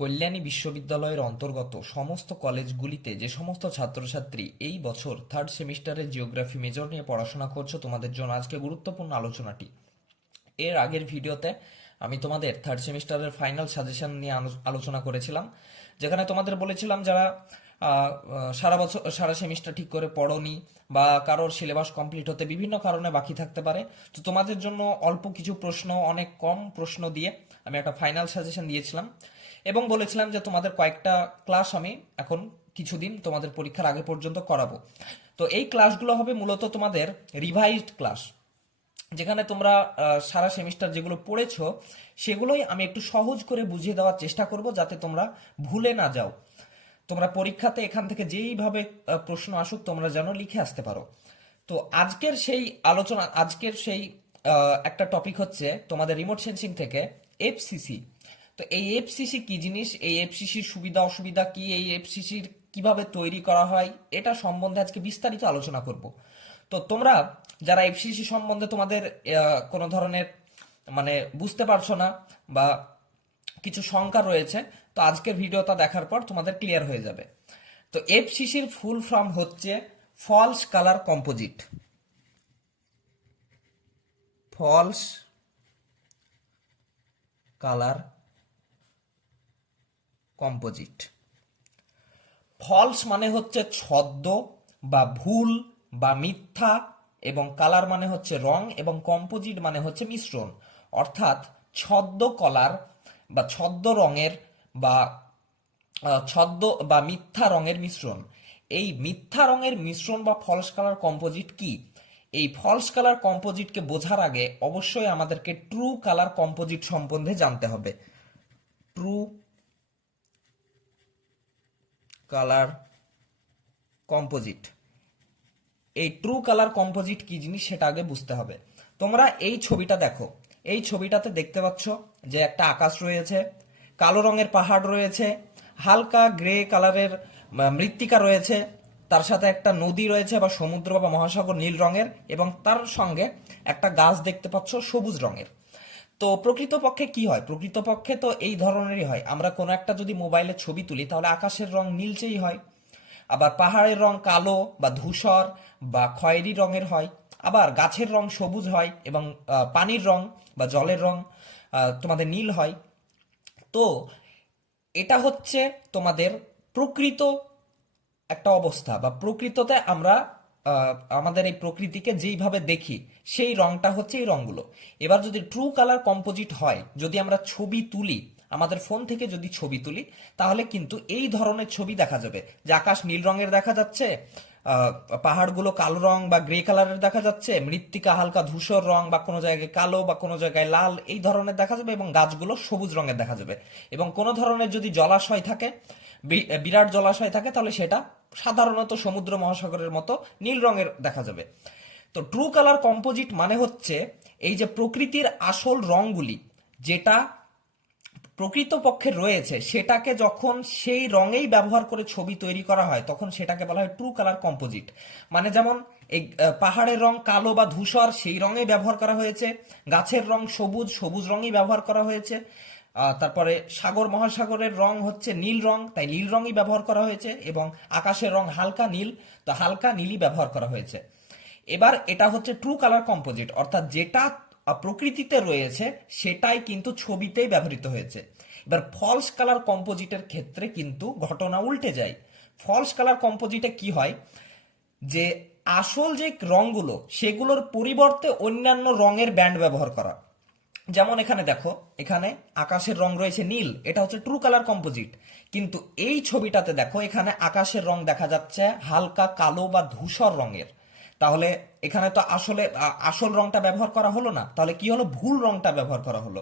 কল্যাণী বিশ্ববিদ্যালয়ের অন্তর্গত সমস্ত কলেজগুলিতে যে সমস্ত ছাত্রছাত্রী এই বছর থার্ড সেমিস্টারে জিওগ্রাফি মেজর নিয়ে পড়াশোনা করছো, তোমাদের জন্য আজকে গুরুত্বপূর্ণ আলোচনাটি। এর আগের ভিডিওতে আমি তোমাদের থার্ড সেমিস্টারের ফাইনাল সাজেশন নিয়ে আলোচনা করেছিলাম, যেখানে তোমাদের বলেছিলাম যারা সারা বছর সারা সেমিস্টার ঠিক করে পড়োনি বা কারোর সিলেবাস কমপ্লিট হতে বিভিন্ন কারণে বাকি থাকতে পারে, তো তোমাদের জন্য অল্প কিছু প্রশ্ন, অনেক কম প্রশ্ন দিয়ে আমি একটা ফাইনাল সাজেশন দিয়েছিলাম এবং বলেছিলাম যে তোমাদের কয়েকটা ক্লাস আমি এখন কিছুদিন তোমাদের পরীক্ষার আগে পর্যন্ত করাবো। তো এই ক্লাসগুলো হবে মূলত তোমাদের রিভাইজড ক্লাস, যেখানে তোমরা সারা সেমিস্টার যেগুলো পড়েছো সেগুলোই আমি একটু সহজ করে বুঝিয়ে দেওয়ার চেষ্টা করব, যাতে তোমরা ভুলে না যাও। তোমরা পরীক্ষাতে এখান থেকে যেইভাবে প্রশ্ন আসুক তোমরা যেন লিখে আসতে পারো। তো আজকের সেই একটা টপিক হচ্ছে তোমাদের রিমোট সেন্সিং থেকে এফসিসি। তো এই এফসিসি কি জিনিস, এই এফসিসির সুবিধা অসুবিধা কি, এই এফসিসির কিভাবে তৈরি করা হয়, এটা সম্বন্ধে আজকে বিস্তারিত আলোচনা করব। তো তোমরা যারা এফসিসি সম্বন্ধে তোমাদের কোনো ধরনের মানে বুঝতে পারছো না বা কিছু শঙ্কা রয়েছে, তো আজকের ভিডিওটা দেখার পর তোমাদের ক্লিয়ার হয়ে যাবে। তো এফসিসির ফুল ফর্ম হচ্ছে false colour composite. False colour composite. False মানে হচ্ছে ছদ্ম বা ভুল বা মিথ্যা, এবং কালার মানে হচ্ছে রং, এবং কম্পোজিট মানে হচ্ছে মিশ্রণ। অর্থাৎ ছদ্ম কলার বা ছদ্ম রঙের বা ছদ্ম বা মিথ্যা রঙের মিশ্রণ। এই মিথ্যা রঙের মিশ্রণ বা ফলস কালার কম্পোজিট কি? এই ফলস কালার কম্পোজিটকে বোঝার আগে অবশ্যই আমাদেরকে ট্রু কালার কম্পোজিট সম্বন্ধে জানতে হবে। ট্রু কালার কম্পোজিট, এই ট্রু কালার কম্পোজিট কি জিনিস সেটা আগে বুঝতে হবে। তোমরা এই ছবিটা দেখো, এই ছবিটাতে দেখতে পাচ্ছ যে একটা আকাশ রয়েছে, কালো রঙের পাহাড় রয়েছে, হালকা গ্রে কালারের মৃত্তিকা রয়েছে, তার সাথে একটা নদী রয়েছে বা সমুদ্র বা মহাসাগর নীল রঙের, এবং তার সঙ্গে একটা গাছ দেখতে পাচ্ছ সবুজ রঙের। তো প্রকৃতপক্ষে কি হয়? প্রকৃতপক্ষে তো এই ধরনেরই হয়। আমরা কোনো একটা যদি মোবাইলে ছবি তুলি তাহলে আকাশের রং নীলচেই হয়, আবার পাহাড়ের রং কালো বা ধূসর বা খয়েরি রঙের হয়, আবার গাছের রং সবুজ হয়, এবং পানির রং বা জলের রং তোমাদের নীল হয়। তো এটা হচ্ছে তোমাদের প্রকৃত একটা অবস্থা, বা প্রকৃততে আমরা আমাদের এই প্রকৃতিকে যেইভাবে দেখি সেই রংটা হচ্ছে এই রংগুলো। এবার যদি ট্রু কালার কম্পোজিট হয়, যদি আমরা ছবি তুলি, আমাদের ফোন থেকে যদি ছবি তুলি, তাহলে কিন্তু এই ধরনের ছবি দেখা যাবে যে আকাশ নীল রঙের দেখা যাচ্ছে, পাহাড়গুলো কালো রং বা গ্রে কালারের দেখা যাচ্ছে, মৃত্তিকা হালকা ধূসর রং বা কোনো জায়গায় কালো বা কোনো জায়গায় লাল এই ধরনের দেখা যাবে, এবং গাছগুলো সবুজ রঙের দেখা যাবে। এবং কোনো ধরনের যদি জলাশয় থাকে, বিরাট জলাশয় থাকে, তাহলে সেটা সাধারণত সমুদ্র মহাসাগরের মতো নীল রঙের দেখা যাবে। তো ট্রু কালার কম্পোজিট মানে হচ্ছে এই যে প্রকৃতির আসল রংগুলি যেটা প্রকৃতপক্ষে রয়েছে, সেটাকে যখন সেই রঙেই ব্যবহার করে ছবি তৈরি করা হয় তখন সেটাকে বলা হয় ট্রু কালার কম্পোজিট। মানে যেমন এই পাহাড়ের রং কালো বা ধূসর সেই রঙেই ব্যবহার করা হয়েছে, গাছের রং সবুজ সবুজ রঙই ব্যবহার করা হয়েছে, তারপরে সাগর মহাসাগরের রং হচ্ছে নীল রং, তাই নীল রঙই ব্যবহার করা হয়েছে, এবং আকাশের রং হালকা নীল, তো হালকা নীলই ব্যবহার করা হয়েছে। এবার এটা হচ্ছে ট্রু কালার কম্পোজিট, অর্থাৎ যেটা প্রকৃতিতে রয়েছে সেটাই কিন্তু ছবিতেই ব্যবহৃত হয়েছে। এবার ফলস কালার কম্পোজিটের ক্ষেত্রে কিন্তু ঘটনা উল্টে যায়। ফলস কালার কম্পোজিটে কি হয় যে আসল যে রংগুলো সেগুলোর পরিবর্তে অন্যান্য রঙের ব্যান্ড ব্যবহার করা। যেমন এখানে দেখো, এখানে আকাশের রং রয়েছে নীল, এটা হচ্ছে ট্রু কালার কম্পোজিট। কিন্তু এই ছবিটাতে দেখো, এখানে আকাশের রং দেখা যাচ্ছে হালকা কালো বা ধূসর রঙের। তাহলে এখানে তো আসলে আসল রংটা ব্যবহার করা হলো না, তাহলে কি হলো? ভুল রংটা ব্যবহার করা হলো।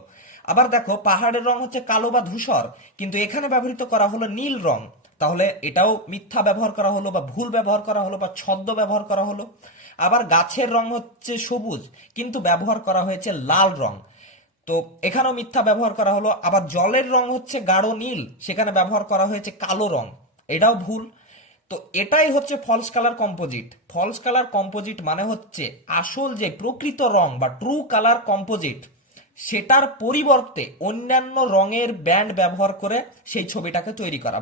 আবার দেখো, পাহাড়ের রং হচ্ছে কালো বা ধূসর, কিন্তু এখানে ব্যবহৃত করা হলো নীল রং, তাহলে এটাও মিথ্যা ব্যবহার করা হলো বা ভুল ব্যবহার করা হলো বা ছদ্ম ব্যবহার করা হলো। আবার গাছের রং হচ্ছে সবুজ, কিন্তু ব্যবহার করা হয়েছে লাল রং, তো এখানেও মিথ্যা ব্যবহার করা হলো। আবার জলের রং হচ্ছে গাঢ় নীল, সেখানে ব্যবহার করা হয়েছে কালো রং, এটাও ভুল। তো এটাই হচ্ছে false colour composite. False colour composite মানে হচ্ছে আসল যে প্রকৃত রং বা ট্রু কালার কম্পোজিট, সেটার পরিবর্তে অন্যান্য রঙের ব্যান্ড ব্যবহার করে সেই ছবিটাকে তৈরি করা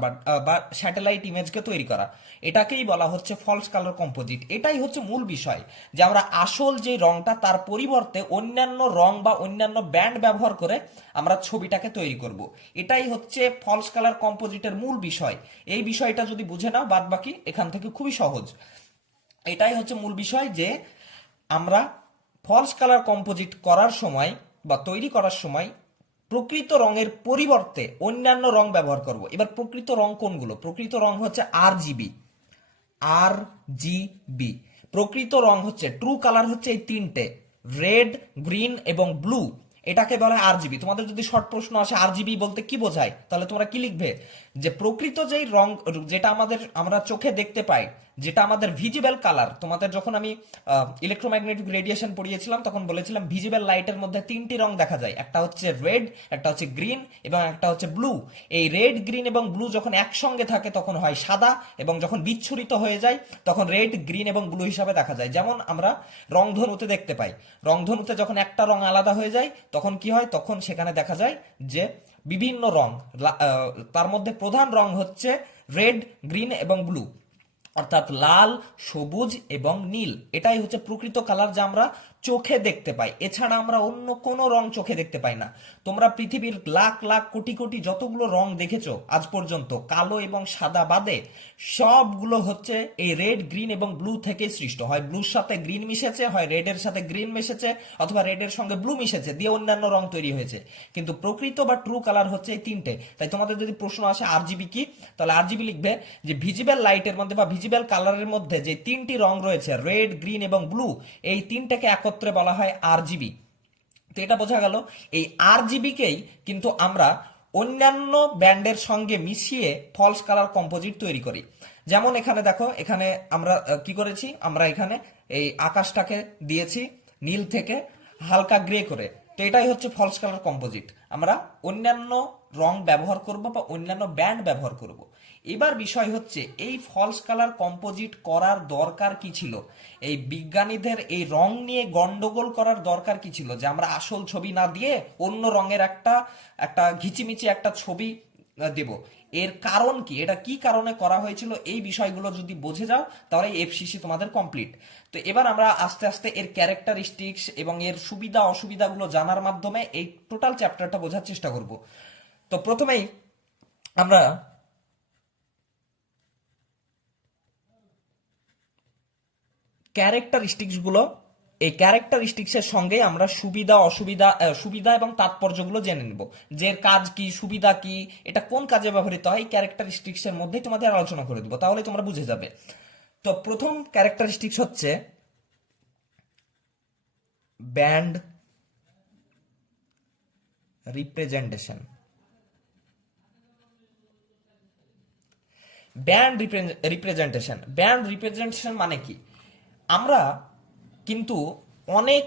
বা স্যাটেলাইট ইমেজকে তৈরি করা, এটাকেই বলা হচ্ছে ফলস কালার কম্পোজিট। এটাই হচ্ছে মূল বিষয়, যে আমরা আসল যে রংটা তার পরিবর্তে অন্যান্য রং বা অন্যান্য ব্যান্ড ব্যবহার করে আমরা ছবিটাকে তৈরি করব। এটাই হচ্ছে ফলস কালার কম্পোজিটের মূল বিষয়। এই বিষয়টা যদি বুঝে নাও, বাদ বাকি এখান থেকে খুবই সহজ। এটাই হচ্ছে মূল বিষয়, যে আমরা ফলস কালার কম্পোজিট করার সময় বা তৈরি করার সময় প্রকৃত রঙের পরিবর্তে অন্যান্য রং ব্যবহার করব। এবার প্রকৃত রং কোনগুলো? প্রকৃত রং হচ্ছে RGB। RGB প্রকৃত রং হচ্ছে, ট্রু কালার হচ্ছে এই তিনটে, রেড, গ্রিন এবং ব্লু। এটাকে বলে RGB। তোমাদের যদি শর্ট প্রশ্ন আসে RGB বলতে কি বোঝায়, তাহলে তোমরা কি লিখবে? যে প্রকৃত যেই রং, যেটা আমরা চোখে দেখতে পাই, যেটা আমাদের ভিজিবল কালার। তোমাদের যখন আমি ইলেকট্রোম্যাগনেটিক রেডিয়েশন পড়িয়েছিলাম তখন বলেছিলাম ভিজিবল লাইটের মধ্যে তিনটি রং দেখা যায়, একটা হচ্ছে রেড, একটা হচ্ছে গ্রিন এবং একটা হচ্ছে ব্লু। এই রেড, গ্রিন এবং ব্লু যখন একসঙ্গে থাকে তখন হয় সাদা, এবং যখন বিচ্ছুরিত হয়ে যায় তখন রেড, গ্রিন এবং ব্লু হিসাবে দেখা যায়। যেমন আমরা রংধনুতে দেখতে পাই, রংধনুতে যখন একটা রং আলাদা হয়ে যায় তখন কি হয়? তখন সেখানে দেখা যায় যে বিভিন্ন রং, তার মধ্যে প্রধান রং হচ্ছে রেড, গ্রিন এবং ব্লু, অর্থাৎ লাল, সবুজ এবং নীল। এটাই হচ্ছে প্রকৃত কালার যা আমরা চোখে দেখতে পাই। এছাড়া আমরা অন্য কোনো রং চোখে দেখতে পাই না। তোমরা পৃথিবীর লাখ লাখ কোটি কোটি যতগুলো রং দেখেছো আজ পর্যন্ত, কালো এবং সাদা বাদে, সবগুলো হচ্ছে এই রেড, গ্রিন এবং ব্লু থেকে সৃষ্ট। হয় ব্লুর সাথে গ্রিন মিশেছে, হয় রেডের সাথে গ্রিন মিশেছে, অথবা রেডের সঙ্গে ব্লু মিশেছে, দিয়ে অন্যান্য রং তৈরি হয়েছে। কিন্তু প্রকৃত বা ট্রু কালার হচ্ছে এই তিনটে। তাই তোমাদের যদি প্রশ্ন আসে RGB কি, তাহলে RGB লিখবে যে ভিজিবল লাইটের মধ্যে বা ভিজিবল কালারের মধ্যে যে তিনটি রং রয়েছে, রেড, গ্রিন এবং ব্লু, এই তিনটাকে একত্রে বলা হয় RGB। তো এটা বোঝা গেল। এই RGB কেই কিন্তু আমরা অন্যান্য ব্যান্ডের সঙ্গে মিশিয়ে ফলস কালার কম্পোজিট তৈরি করি। যেমন এখানে দেখো, এখানে আমরা কি করেছি? আমরা এখানে এই আকাশটাকে দিয়েছি নীল থেকে হালকা গ্রে করে। তো এটাই হচ্ছে ফলস কালার কম্পোজিট। আমরা অন্যান্য রং ব্যবহার করব বা অন্যান্য ব্যান্ড ব্যবহার করব। এবার বিষয় হচ্ছে, এই ফলস কালার কম্পোজিট করার দরকার কি ছিল? এই বিজ্ঞানীদের এই রং নিয়ে গন্ডগোল করার দরকার কি ছিল, যে আমরা আসল ছবি না দিয়ে অন্য রঙের একটা একটা ঘিচিমিচি একটা ছবি দেব? এর কারণ কি? এটা কি কারণে করা হয়েছিল? এই বিষয়গুলো যদি বুঝে যাও তাহলে FCC তোমাদের কমপ্লিট। তো এবার আমরা আস্তে আস্তে এর ক্যারেক্টারিস্টিক্স এবং এর সুবিধা অসুবিধাগুলো জানার মাধ্যমে এই টোটাল চ্যাপ্টারটা বোঝার চেষ্টা করব। তো প্রথমেই আমরা ক্যারেক্টারিস্টিক্স গুলো, এই ক্যারেক্টারিস্টিক্সের সঙ্গে আমরা সুবিধা অসুবিধা, সুবিধা এবং তাৎপর্যগুলো জেনে নেব, যে এর কাজ কি, সুবিধা কি, এটা কোন কাজে ব্যবহৃত হয়। ক্যারেক্টারিস্টিক্স এর মধ্যেই তোমাদের আলোচনা করে দিব, তাহলে তোমরা বুঝে যাবে। তো প্রথম ক্যারেক্টারিস্টিক্স হচ্ছে ব্যান্ড রিপ্রেজেন্টেশন। ব্যান্ড রিপ্রেজেন্টেশন মানে কি? আমরা কিন্তু অনেক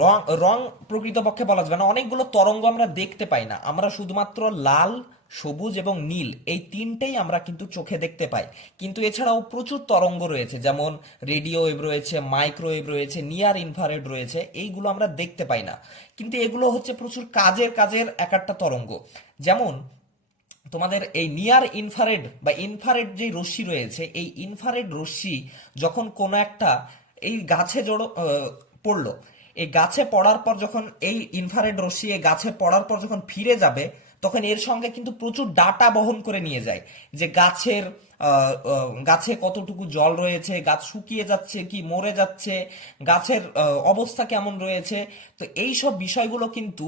রং রং প্রকৃতপক্ষে বলা যাবে না, অনেকগুলো তরঙ্গ আমরা দেখতে পাই না। আমরা শুধুমাত্র লাল, সবুজ এবং নীল, এই তিনটেই আমরা কিন্তু চোখে দেখতে পাই। কিন্তু এছাড়াও প্রচুর তরঙ্গ রয়েছে, যেমন রেডিও ওয়েভ রয়েছে, মাইক্রোওয়েভ রয়েছে, নিয়ার ইনফ্রারেড রয়েছে। এইগুলো আমরা দেখতে পাই না, কিন্তু এগুলো হচ্ছে প্রচুর কাজের কাজের এক একটা তরঙ্গ। যেমন তোমাদের এই নিয়ার ইনফ্রারেড বা ইনফ্রারেড যে রশ্মি রয়েছে, এই ইনফ্রারেড রশ্মি যখন কোনো একটা এই গাছে পড়লো, এই গাছে পড়ার পর যখন এই ইনফ্রারেড রশ্মি এই গাছে পড়ার পর যখন ফিরে যাবে, তখন এর সঙ্গে কিন্তু প্রচুর ডাটা বহন করে নিয়ে যায়, যে গাছে কতটুকু জল রয়েছে, গাছ শুকিয়ে যাচ্ছে কি মরে যাচ্ছে, গাছের অবস্থা কেমন রয়েছে। তো এই সব বিষয়গুলো কিন্তু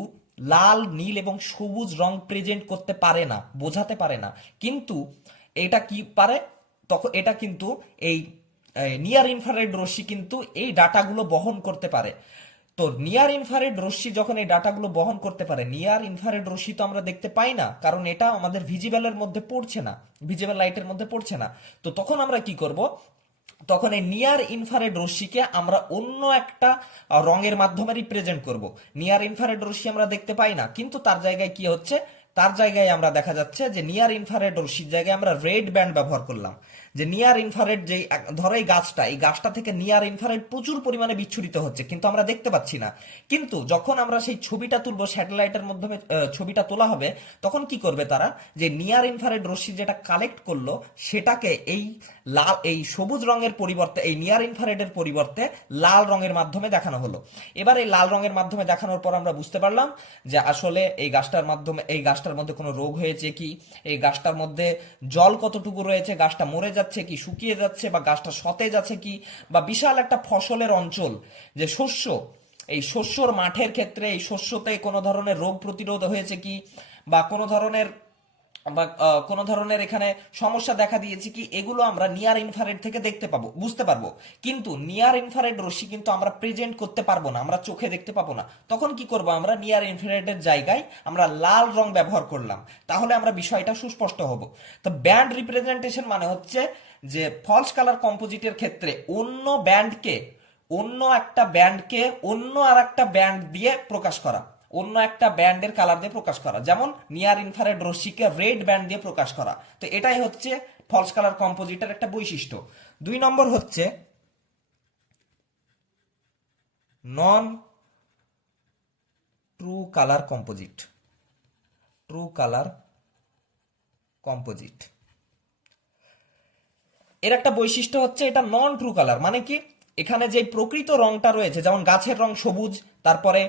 লাল, নীল এবং সবুজ রং প্রেজেন্ট করতে পারে না, বোঝাতে পারে না। কিন্তু এটা কি পারে? তখন এটা কিন্তু এই নিয়ার ইনফ্রারেড রশ্মি কিন্তু এই ডাটাগুলো বহন করতে পারে। তো নিয়ার ইনফ্রারেড রশ্মি যখন এই ডাটাগুলো বহন করতে পারে, নিয়ার ইনফ্রারেড রশ্মি তো আমরা দেখতে পাই না, কারণ এটা আমাদের ভিজিবলের মধ্যে পড়ছে না, ভিজিবল লাইটের মধ্যে পড়ছে না। তো তখন আমরা কি করব? তখন এই নিয়ার ইনফ্রারেড রশ্মিকে আমরা অন্য একটা রঙের মাধ্যমে রিপ্রেজেন্ট করব। নিয়ার ইনফ্রারেড রশ্মি আমরা দেখতে পাই না, কিন্তু তার জায়গায় কি হচ্ছে? তার জায়গায় আমরা দেখা যাচ্ছে যে নিয়ার ইনফ্রারেড রশ্মির জায়গায় আমরা রেড ব্যান্ড ব্যবহার করলাম। যে নিয়ার ইনফ্রারেড যেই ধরো এই গাছটা থেকে নিয়ার ইনফ্রারেড প্রচুর পরিমাণে বিচ্ছুরিত হচ্ছে, কিন্তু আমরা দেখতে পাচ্ছি না। কিন্তু যখন আমরা সেই ছবিটা তুলবো, স্যাটেলাইটের মাধ্যমে ছবিটা তোলা হবে, তখন কি করবে তারা, যে নিয়ার ইনফ্রারেড রশ্মি যেটা কালেক্ট করলো সেটাকে এই সবুজ রঙের পরিবর্তে, এই নিয়ার ইনফ্রারেডের পরিবর্তে লাল রঙের মাধ্যমে দেখানো হলো। এবার এই লাল রঙের মাধ্যমে দেখানোর পর আমরা বুঝতে পারলাম যে আসলে এই গাছটার মধ্যে কোনো রোগ হয়েছে কি, এই গাছটার মধ্যে জল কতটুকু রয়েছে, গাছটা মরে যাচ্ছে কি, শুকিয়ে যাচ্ছে, বা গাছটা সতেজ আছে কি, বা বিশাল একটা ফসলের অঞ্চল, যে শস্য, এই শস্যর মাঠের ক্ষেত্রে এই শস্যতে কোনো ধরনের রোগ প্রতিরোধ হয়েছে কি, বা কোনো ধরনের এখানে সমস্যা দেখা দিয়েছে কি, এগুলো আমরা নিয়ার ইনফ্রারেড থেকে দেখতে পাবো, বুঝতে পারবো। কিন্তু নিয়ার ইনফ্রারেড রশ্মি কিন্তু আমরা প্রেজেন্ট করতে পারবো না, আমরা চোখে দেখতে পাবো না। তখন কি করবো আমরা, নিয়ার ইনফ্রারেডের জায়গায় আমরা লাল রং ব্যবহার করলাম, তাহলে আমরা বিষয়টা সুস্পষ্ট হব। তো ব্যান্ড রিপ্রেজেন্টেশন মানে হচ্ছে যে ফলস কালার কম্পোজিটের ক্ষেত্রে অন্য একটা ব্যান্ডকে অন্য আর একটা ব্যান্ড দিয়ে প্রকাশ করা, অন্য একটা ব্যান্ডের কালার দিয়ে প্রকাশ করা, যেমন নিয়ার ইনফ্রারেড রশ্মিকে রেড ব্যান্ড দিয়ে প্রকাশ করা। তো এটাই হচ্ছে ফলস কালার কম্পোজিটের একটা বৈশিষ্ট্য। 2 নম্বর হচ্ছে non true colour composite. True colour composite এর একটা বৈশিষ্ট্য হচ্ছে এটা নন ট্রু কালার, মানে কি, এখানে যে প্রকৃত রংটা রয়েছে, যেমন গাছের রং সবুজ, তারপরে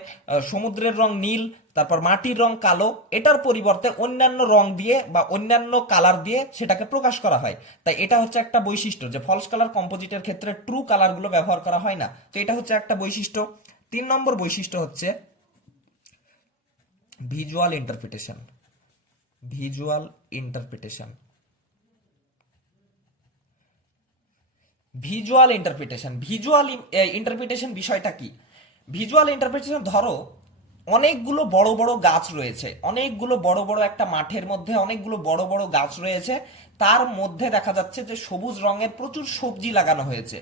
সমুদ্রের রং নীল, তারপর মাটির রং কালো, এটার পরিবর্তে অন্যান্য রং দিয়ে বা অন্যান্য কালার দিয়ে সেটাকে প্রকাশ করা হয়। তাই এটা হচ্ছে একটা বৈশিষ্ট্য যে ফলস কালার কম্পোজিটের ক্ষেত্রে ট্রু কালারগুলো ব্যবহার করা হয় না। তো এটা হচ্ছে একটা বৈশিষ্ট্য। 3 নম্বর বৈশিষ্ট্য হচ্ছে visual interpretation. Visual interpretation visual interpretation বিষয়টা কি? ভিজুয়াল ইন্টারপ্রিটেশন, ধরো অনেকগুলো বড় বড় গাছ রয়েছে, অনেকগুলো বড় বড় একটা মাঠের মধ্যে অনেকগুলো বড় বড় গাছ রয়েছে, তার মধ্যে দেখা যাচ্ছে যে সবুজ রঙের প্রচুর সবজি লাগানো হয়েছে,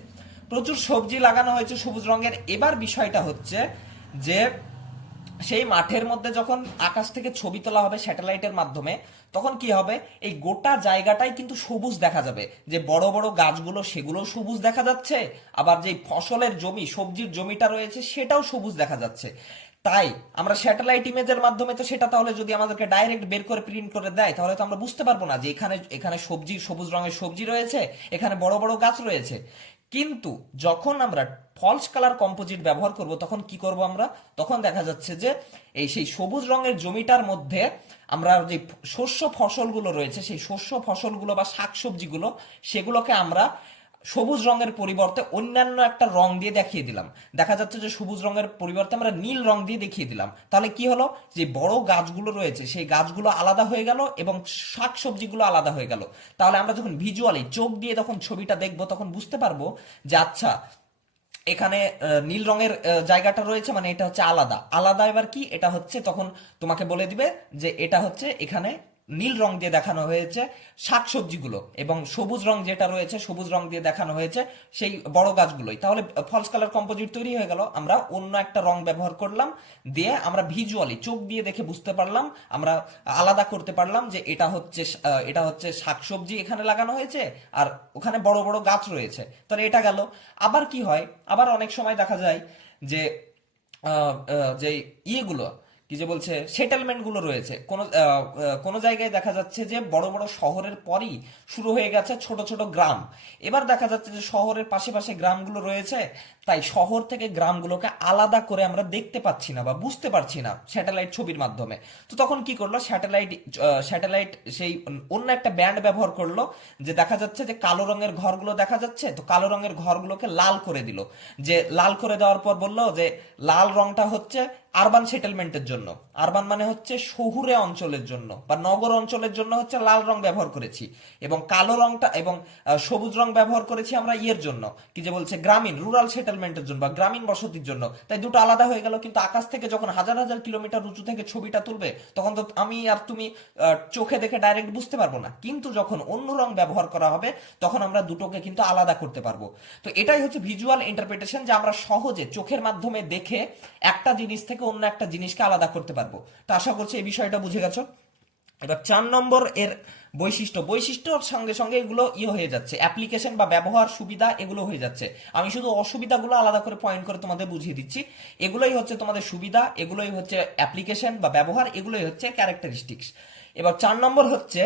সবুজ রঙের। এবার বিষয়টা হচ্ছে যে সেই মাঠের মধ্যে যখন আকাশ থেকে ছবি তোলা হবে স্যাটেলাইটের মাধ্যমে, তখন কি হবে, এই গোটা জায়গাটাই কিন্তু সবুজ দেখা যাবে, যে বড় বড় গাছগুলো সেগুলো সবুজ দেখা যাচ্ছে, আবার যে ফসলের জমি, সবজির জমিটা রয়েছে সেটাও সবুজ দেখা যাচ্ছে। তাই আমরা স্যাটেলাইট ইমেজের মাধ্যমে তো সেটা, তাহলে যদি আমাদেরকে ডাইরেক্ট বের করে প্রিন্ট করে দেয়, তাহলে তো আমরা বুঝতে পারবো না যে এখানে সবুজ রঙের সবজি রয়েছে, এখানে বড় বড় গাছ রয়েছে। কিন্তু যখন আমরা ফলস কালার কম্পোজিট ব্যবহার করব, তখন কি করব আমরা, তখন দেখা যাচ্ছে যে সেই সবুজ রঙের জমিটার মধ্যে আমরা যে ফসলগুলো রয়েছে, সেই ফসলগুলো বা শাকসবজিগুলো, সেগুলোকে আমরা সবুজ রঙের পরিবর্তে অন্যান্য একটা রং দিয়ে দেখিয়ে দিলাম। দেখা যাচ্ছে যে সবুজ রঙের পরিবর্তে আমরা নীল রং দিয়ে দেখিয়ে দিলাম। তাহলে কি হলো, যে বড় গাছগুলো রয়েছে সেই গাছগুলো আলাদা হয়ে গেল এবং শাকসবজিগুলো আলাদা হয়ে গেল। তাহলে আমরা যখন ভিজুয়ালি চোখ দিয়ে তখন ছবিটা দেখবো, তখন বুঝতে পারবো যে আচ্ছা, এখানে নীল রঙের জায়গাটা রয়েছে, মানে এটা হচ্ছে আলাদা আলাদা। এবার কি, এটা হচ্ছে তখন তোমাকে বলে দিবে যে এটা হচ্ছে এখানে নীল রং দিয়ে দেখানো হয়েছে শাকসবজিগুলো, এবং সবুজ রং যেটা রয়েছে সবুজ রং দিয়ে দেখানো হয়েছে সেই বড় গাছগুলোই। তাহলে ফলস কালার কম্পোজিট তৈরি হয়ে গেল। আমরা অন্য একটা রং ব্যবহার করলাম, দিয়ে আমরা ভিজুয়ালি চোখ দিয়ে দেখে বুঝতে পারলাম, আমরা আলাদা করতে পারলাম যে এটা হচ্ছে শাকসবজি এখানে লাগানো হয়েছে, আর ওখানে বড় বড় গাছ রয়েছে। তাহলে এটা গেল। আবার কি হয়, আবার অনেক সময় দেখা যায় যে যে ইয়েগুলো কি যে বলছে, সেটেলমেন্ট গুলো রয়েছে, কোনো জায়গায় দেখা যাচ্ছে যে বড় বড় শহরের পরই শুরু হয়ে গেছে ছোট ছোট গ্রাম। এবার দেখা যাচ্ছে যে শহরের পাশে পাশে গ্রামগুলো রয়েছে, তাই শহর থেকে গ্রামগুলোকে আলাদা করে আমরা দেখতে পাচ্ছি না বা বুঝতে পারছি না স্যাটেলাইট ছবির মাধ্যমে। তো তখন কি করলো, স্যাটেলাইট সেই অন্য একটা ব্যান্ড ব্যবহার করলো, যে দেখা যাচ্ছে যে কালো রঙের ঘরগুলো দেখা যাচ্ছে, তো কালো রঙের ঘরগুলোকে লাল করে দিল। যে লাল করে দেওয়ার পর বললো যে লাল রংটা হচ্ছে আরবান সেটেলমেন্টের জন্য, আরবান মানে হচ্ছে শহুরে অঞ্চলের জন্য বা নগর অঞ্চলের জন্য হচ্ছে লাল রং ব্যবহার করেছি, এবং কালো রংটা এবং সবুজ রং ব্যবহার করেছি আমরা ইয়ের জন্য, কি যে বলছে গ্রামীণ রুরাল সেটেলমেন্টের জন্য বা গ্রামীণ বসতির জন্য। তাই দুটো আলাদা হয়ে গেল। কিন্তু আকাশ থেকে যখন হাজার হাজার কিলোমিটার উঁচু থেকে ছবিটা তুলবে, তখন তো আমি আর তুমি চোখে দেখে ডাইরেক্ট বুঝতে পারবো না। কিন্তু যখন অন্য রং ব্যবহার করা হবে, তখন আমরা দুটোকে কিন্তু আলাদা করতে পারবো। তো এটাই হচ্ছে ভিজুয়াল ইন্টারপ্রিটেশন, যে আমরা সহজে চোখের মাধ্যমে দেখে একটা জিনিস থেকে অন্য একটা জিনিসকে আলাদা করতে পারবো। তো আশা করছি এই বিষয়টা বুঝে গেছো। এবার 4 নম্বর এর বৈশিষ্ট্য, বৈশিষ্ট্যর সঙ্গে সঙ্গে এগুলো হয়ে যাচ্ছে, অ্যাপ্লিকেশন বা ব্যবহার সুবিধা এগুলো হয়ে যাচ্ছে। আমি শুধু অসুবিধাগুলো আলাদা করে পয়েন্ট করে তোমাদের বুঝিয়ে দিচ্ছি। এগুলোই হচ্ছে তোমাদের সুবিধা, এগুলোই হচ্ছে অ্যাপ্লিকেশন বা ব্যবহার, এগুলোই হচ্ছে ক্যারেক্টারিস্টিক্স। এবার 4 নম্বর হচ্ছে